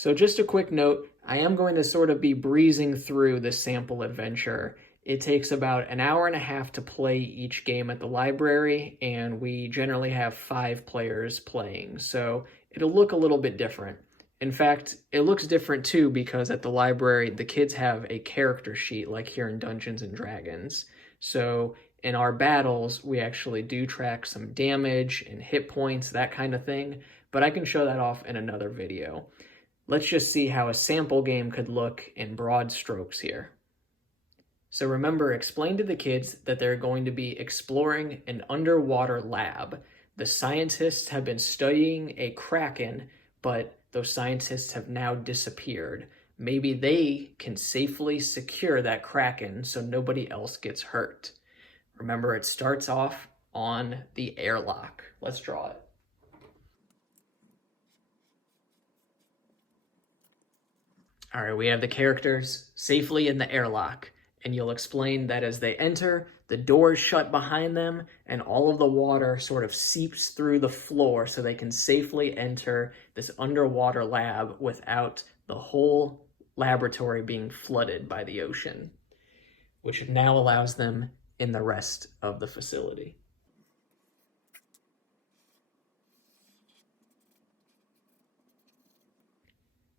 So just a quick note, I am going to sort of be breezing through the sample adventure. It takes about an hour and a half to play each game at the library, and we generally have 5 players playing, so it'll look a little bit different. In fact, it looks different too because at the library, the kids have a character sheet like here in Dungeons and Dragons. So in our battles, we actually do track some damage and hit points, that kind of thing, but I can show that off in another video. Let's just see how a sample game could look in broad strokes here. So remember, explain to the kids that they're going to be exploring an underwater lab. The scientists have been studying a kraken, but those scientists have now disappeared. Maybe they can safely secure that kraken so nobody else gets hurt. Remember, it starts off on the airlock. Let's draw it. All right, we have the characters safely in the airlock, and you'll explain that as they enter, the doors shut behind them, and all of the water sort of seeps through the floor so they can safely enter this underwater lab without the whole laboratory being flooded by the ocean, which now allows them in the rest of the facility.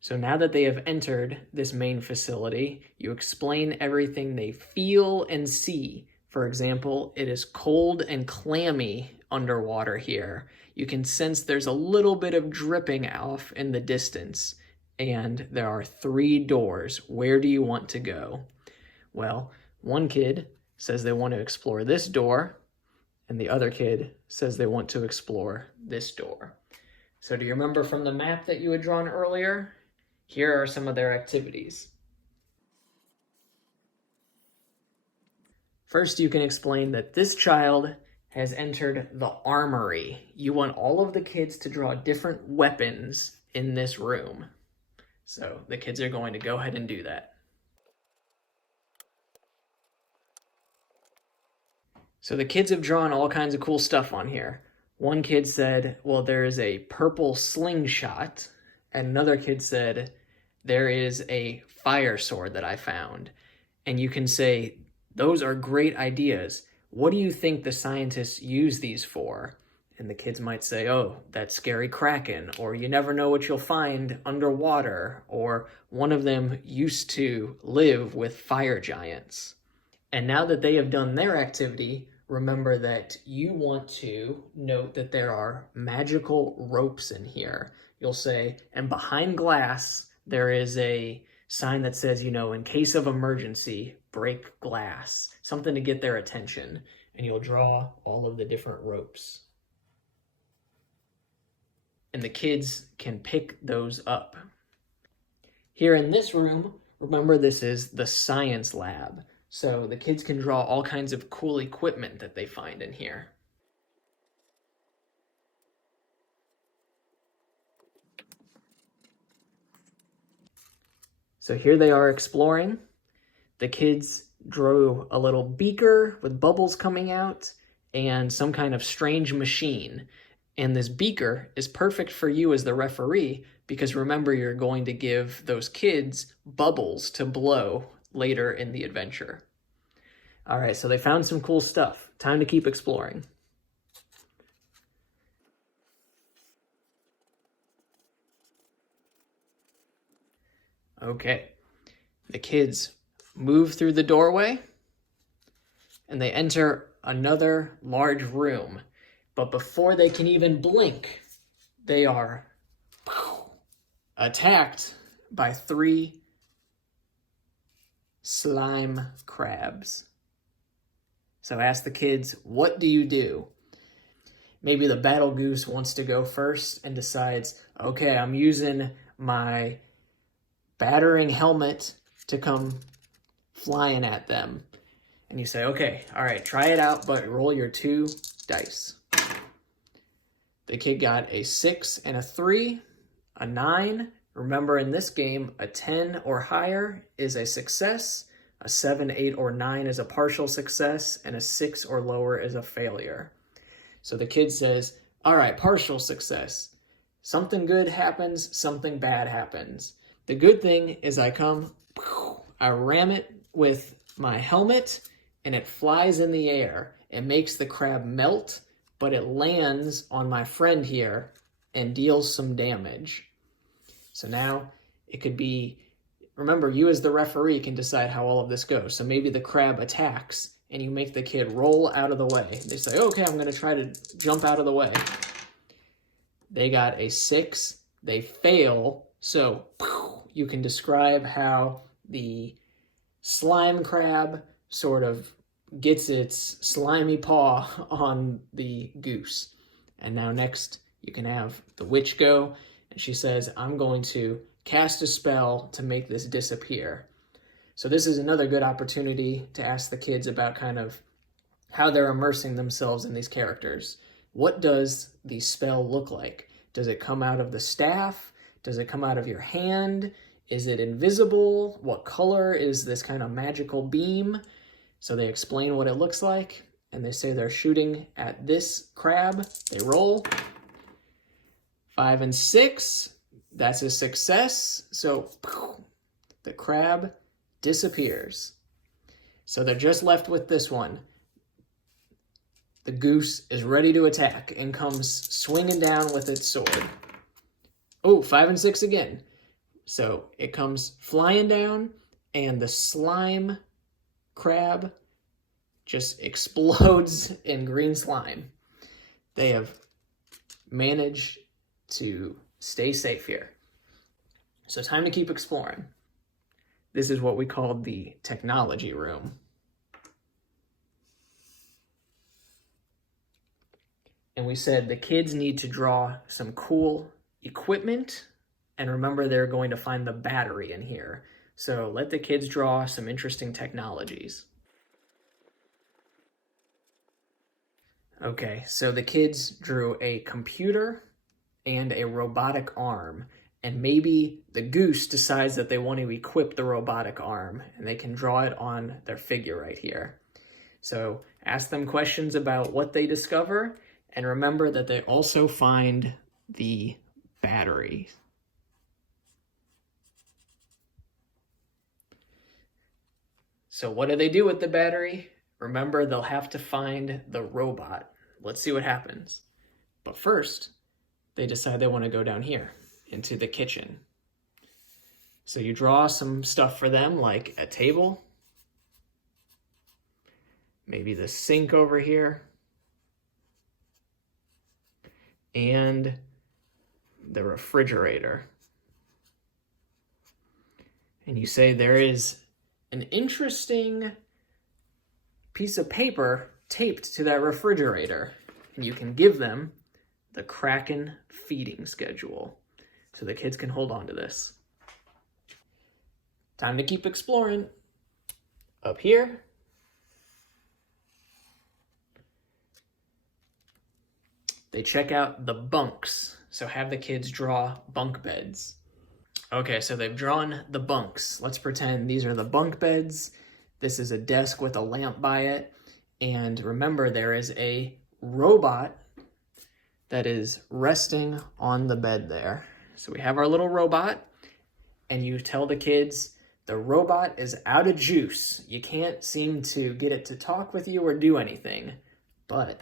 So now that they have entered this main facility, you explain everything they feel and see. For example, it is cold and clammy underwater here. You can sense there's a little bit of dripping off in the distance. And there are 3 doors. Where do you want to go? Well, one kid says they want to explore this door, and the other kid says they want to explore this door. So do you remember from the map that you had drawn earlier? Here are some of their activities. First, you can explain that this child has entered the armory. You want all of the kids to draw different weapons in this room. So the kids are going to go ahead and do that. So the kids have drawn all kinds of cool stuff on here. One kid said, well, there is a purple slingshot. And another kid said, there is a fire sword that I found. And you can say, those are great ideas. What do you think the scientists use these for? And the kids might say, oh, that scary kraken, or you never know what you'll find underwater, or one of them used to live with fire giants. And now that they have done their activity, remember that you want to note that there are magical ropes in here. You'll say, and behind glass, there is a sign that says, in case of emergency, break glass. Something to get their attention. And you'll draw all of the different ropes. And the kids can pick those up. Here in this room, remember this is the science lab. So the kids can draw all kinds of cool equipment that they find in here. So here they are exploring. The kids drew a little beaker with bubbles coming out and some kind of strange machine. And this beaker is perfect for you as the referee because remember, you're going to give those kids bubbles to blow later in the adventure. All right, so they found some cool stuff. Time to keep exploring. Okay, the kids move through the doorway and they enter another large room. But before they can even blink, they are attacked by 3 slime crabs. So ask the kids, what do you do? Maybe the battle goose wants to go first and decides, okay, I'm using my battering helmet to come flying at them. And you say, okay, all right, try it out, but roll your 2 dice. The kid got a 6 and a 3, a 9. Remember in this game, a 10 or higher is a success, a 7, 8, or 9 is a partial success, and a 6 or lower is a failure. So the kid says, all right, partial success. Something good happens, something bad happens. The good thing is I ram it with my helmet, and it flies in the air. It makes the crab melt, but it lands on my friend here and deals some damage. So now it could be, remember, you as the referee can decide how all of this goes. So maybe the crab attacks and you make the kid roll out of the way. They say, okay, I'm going to try to jump out of the way. They got a 6. They fail. So you can describe how the slime crab sort of gets its slimy paw on the goose. And now next you can have the witch go, and she says, I'm going to cast a spell to make this disappear. So this is another good opportunity to ask the kids about kind of how they're immersing themselves in these characters. What does the spell look like? Does it come out of the staff? Does it come out of your hand? Is it invisible? What color is this kind of magical beam? So they explain what it looks like, and they say they're shooting at this crab. They roll. 5 and 6, that's a success. So the crab disappears. So they're just left with this one. The goose is ready to attack and comes swinging down with its sword. Oh, 5 and 6 again. So it comes flying down, and the slime crab just explodes in green slime. They have managed to stay safe here. So time to keep exploring. This is what we call the technology room. And we said the kids need to draw some cool equipment, and remember they're going to find the battery in here. So let the kids draw some interesting technologies. Okay, so the kids drew a computer and a robotic arm, and maybe the goose decides that they want to equip the robotic arm, and they can draw it on their figure right here. So ask them questions about what they discover, and remember that they also find the battery. So what do they do with the battery? Remember, they'll have to find the robot. Let's see what happens. But first, they decide they want to go down here into the kitchen. So you draw some stuff for them, like a table, maybe the sink over here, and the refrigerator. And you say there is an interesting piece of paper taped to that refrigerator, and you can give them the Kraken feeding schedule so the kids can hold on to this. Time to keep exploring. Up here, they check out the bunks, so have the kids draw bunk beds. Okay, so they've drawn the bunks. Let's pretend these are the bunk beds. This is a desk with a lamp by it. And remember, there is a robot that is resting on the bed there. So we have our little robot, and you tell the kids the robot is out of juice. You can't seem to get it to talk with you or do anything. But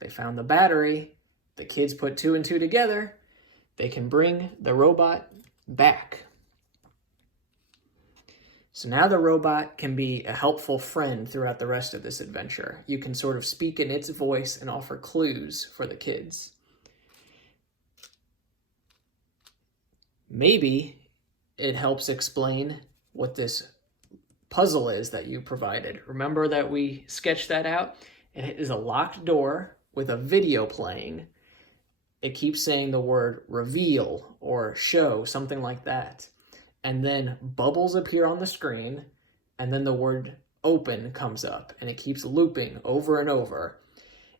they found the battery. The kids put 2 and 2 together. They can bring the robot back. So now the robot can be a helpful friend throughout the rest of this adventure. You can sort of speak in its voice and offer clues for the kids. Maybe it helps explain what this puzzle is that you provided. Remember that we sketched that out? It is a locked door with a video playing. It keeps saying the word reveal or show, something like that. And then bubbles appear on the screen, and then the word open comes up, and it keeps looping over and over.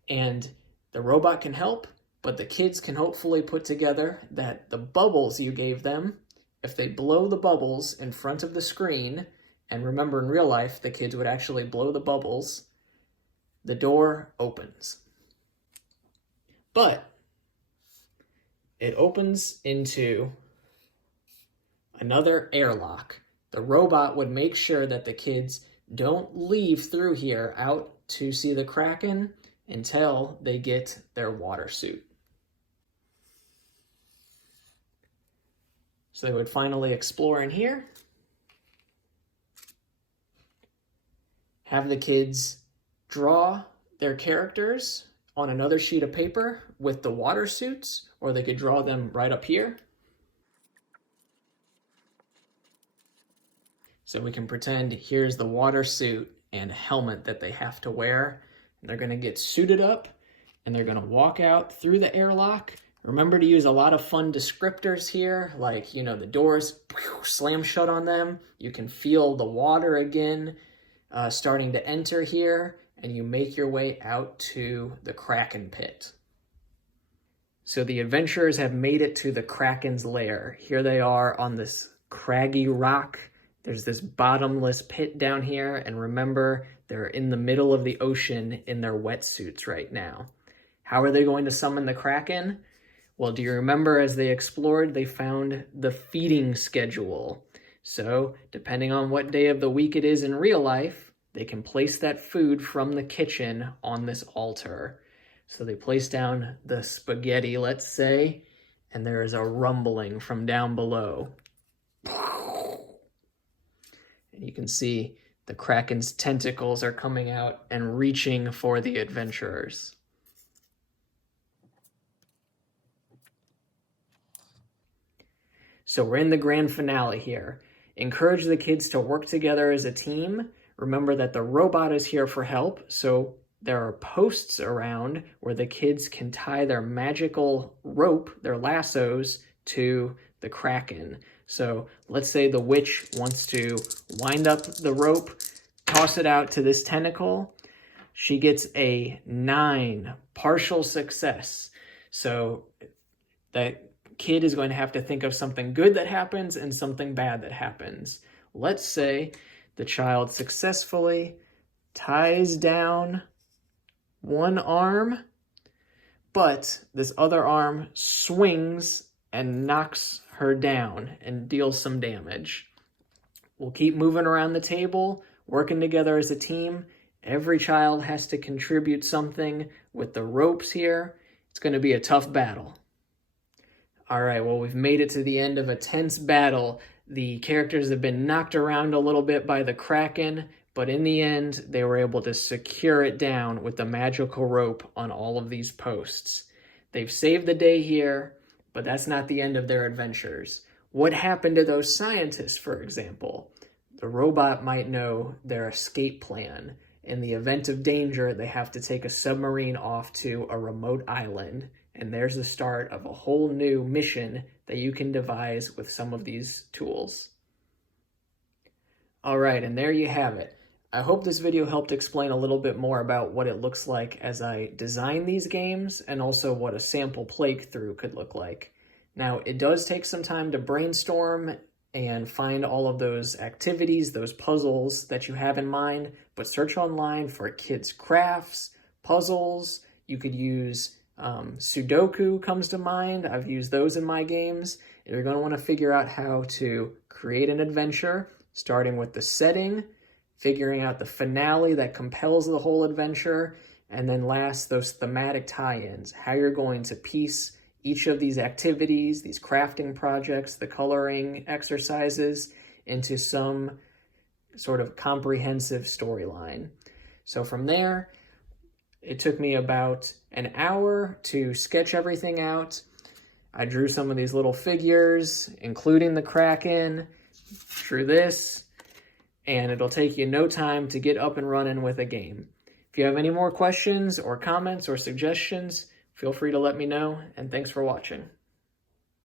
And the robot can help, but the kids can hopefully put together that the bubbles you gave them, if they blow the bubbles in front of the screen, and remember in real life, the kids would actually blow the bubbles, the door opens. But it opens into another airlock. The robot would make sure that the kids don't leave through here out to see the Kraken until they get their water suit. So they would finally explore in here, have the kids draw their characters on another sheet of paper with the water suits, or they could draw them right up here. So we can pretend here's the water suit and helmet that they have to wear. And they're gonna get suited up and they're gonna walk out through the airlock. Remember to use a lot of fun descriptors here, like, you know, the doors slam shut on them. You can feel the water again starting to enter here, and you make your way out to the Kraken pit. So the adventurers have made it to the Kraken's lair. Here they are on this craggy rock. There's this bottomless pit down here, and remember, they're in the middle of the ocean in their wetsuits right now. How are they going to summon the Kraken? Well, do you remember as they explored, they found the feeding schedule. So, depending on what day of the week it is in real life, they can place that food from the kitchen on this altar. So they place down the spaghetti, let's say, and there is a rumbling from down below. And you can see the Kraken's tentacles are coming out and reaching for the adventurers. So we're in the grand finale here. Encourage the kids to work together as a team. Remember that the robot is here for help, so there are posts around where the kids can tie their magical rope, their lassos, to the Kraken. So let's say the witch wants to wind up the rope, toss it out to this tentacle. She gets a 9, partial success. So that kid is going to have to think of something good that happens and something bad that happens. Let's say the child successfully ties down one arm, but this other arm swings and knocks her down and deals some damage. We'll keep moving around the table, working together as a team. Every child has to contribute something with the ropes here. It's going to be a tough battle. All right, well, we've made it to the end of a tense battle. The characters have been knocked around a little bit by the Kraken, but in the end, they were able to secure it down with the magical rope on all of these posts. They've saved the day here, but that's not the end of their adventures. What happened to those scientists, for example? The robot might know their escape plan. In the event of danger, they have to take a submarine off to a remote island. And there's the start of a whole new mission that you can devise with some of these tools. All right, and there you have it. I hope this video helped explain a little bit more about what it looks like as I design these games and also what a sample playthrough could look like. Now, it does take some time to brainstorm and find all of those activities, those puzzles that you have in mind, but search online for kids' crafts, puzzles. You could use Sudoku comes to mind. I've used those in my games. You're going to want to figure out how to create an adventure, starting with the setting, figuring out the finale that compels the whole adventure, and then last, those thematic tie-ins, how you're going to piece each of these activities, these crafting projects, the coloring exercises, into some sort of comprehensive storyline. So from there, it took me about an hour to sketch everything out. I drew some of these little figures, including the Kraken, drew this, and it'll take you no time to get up and running with a game. If you have any more questions or comments or suggestions, feel free to let me know, and thanks for watching.